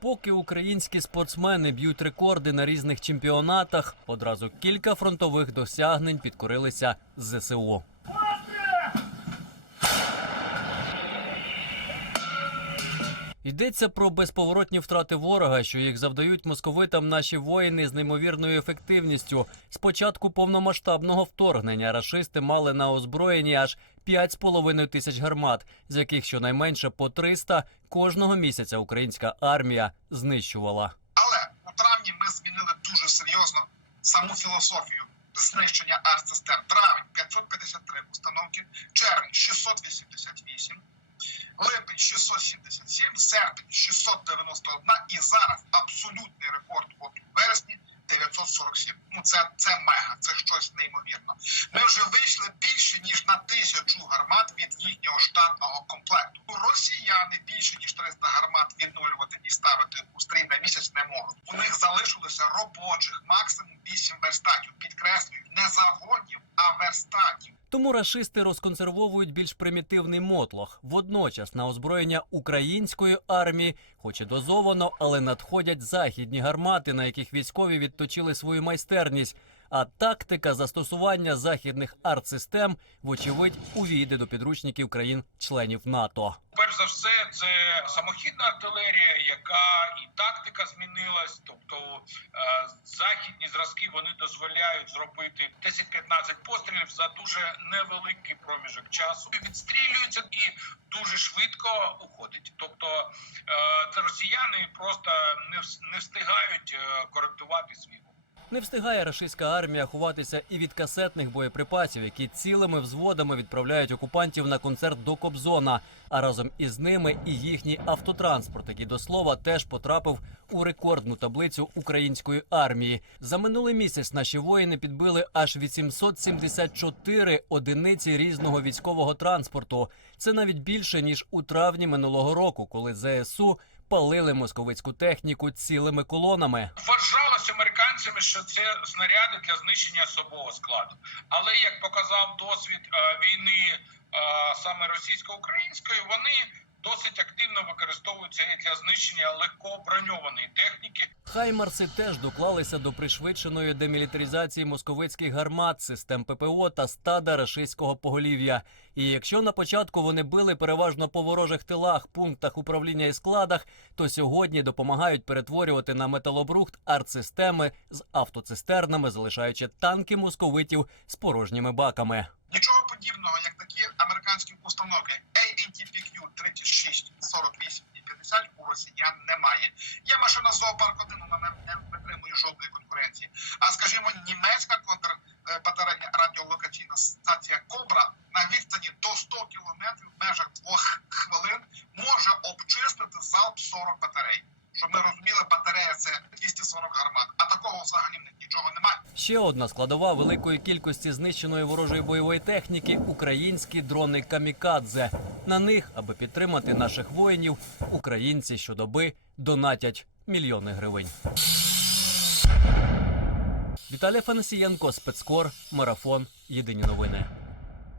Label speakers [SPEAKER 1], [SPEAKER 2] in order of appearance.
[SPEAKER 1] Поки українські спортсмени б'ють рекорди на різних чемпіонатах, одразу кілька фронтових досягнень підкорилися ЗСУ. Йдеться про безповоротні втрати ворога, що їх завдають московитам наші воїни з неймовірною ефективністю. З початку повномасштабного вторгнення рашисти мали на озброєнні аж 5,5 тисяч гармат, з яких щонайменше по 300 кожного місяця українська армія знищувала.
[SPEAKER 2] Але у травні ми змінили дуже серйозно саму філософію знищення артсистем. Травень 553 установки, червень 688, липень 677, серпень 691 і зараз абсолютний рекорд от у вересні 947. Ну це, це мега, це щось неймовірно. Ми вже вийшли більше ніж на тисячу гармат від їхнього штатного комплекту. Росіяни більше ніж 300 гармат відновлювати і ставити у стрій на місяць не можуть. У них залишилося робочих максимум 8 верстатів. Підкреслюю, не заводів, а верстатів.
[SPEAKER 1] Тому рашисти розконсервовують більш примітивний мотлох. Водночас на озброєння української армії, хоч і дозовано, але надходять західні гармати, на яких військові відточили свою майстерність. А тактика застосування західних артсистем, вочевидь, увійде до підручників країн-членів НАТО.
[SPEAKER 3] Перш за все, це самохідна артилерія, яка і тактика змінилась. Тобто е, західні зразки вони дозволяють зробити 10-15 пострілів за дуже невеликий проміжок часу. Відстрілюються і дуже швидко уходить. Тобто е, це росіяни просто не, встигають е, коректувати рух.
[SPEAKER 1] Не встигає рашистська армія ховатися і від касетних боєприпасів, які цілими взводами відправляють окупантів на концерт до Кобзона. А разом із ними і їхній автотранспорт, який до слова теж потрапив у рекордну таблицю української армії. За минулий місяць наші воїни підбили аж 874 одиниці різного військового транспорту. Це навіть більше ніж у травні минулого року, коли ЗСУ палили московицьку техніку цілими колонами.
[SPEAKER 3] Вважалось американцями, що це снаряди для знищення особового складу. Але як показав досвід е, війни е, саме російсько-української, вони досить активно використовуються для знищення легкоброньованої техніки.
[SPEAKER 1] Хаймарси теж доклалися до пришвидшеної демілітаризації московицьких гармат, систем ППО та стада рашистського поголів'я. І якщо на початку вони били переважно по ворожих тилах, пунктах управління і складах, то сьогодні допомагають перетворювати на металобрухт артсистеми з автоцистернами, залишаючи танки московитів з порожніми баками.
[SPEAKER 2] Нічого подібного, як такі американські установки ANTPQ 36, 48 і 50 росіян немає. Є машина зоопарк 1, вона не, не витримує жодної конкуренції. А скажімо, німецька контрбатарейна радіолокаційна станція Кобра на відстані до 100 кілометрів в межах двох хвилин може обчистити залп 40 батарей. Щоб ми розуміли, батарея це 240 гармат, а такого взагалі нічого немає.
[SPEAKER 1] Ще одна складова великої кількості знищеної ворожої бойової техніки українські дрони камікадзе. На них, аби підтримати наших воїнів, українці щодоби донатять мільйони гривень. Віталій Фанасієнко, спецкор, марафон. Єдині новини.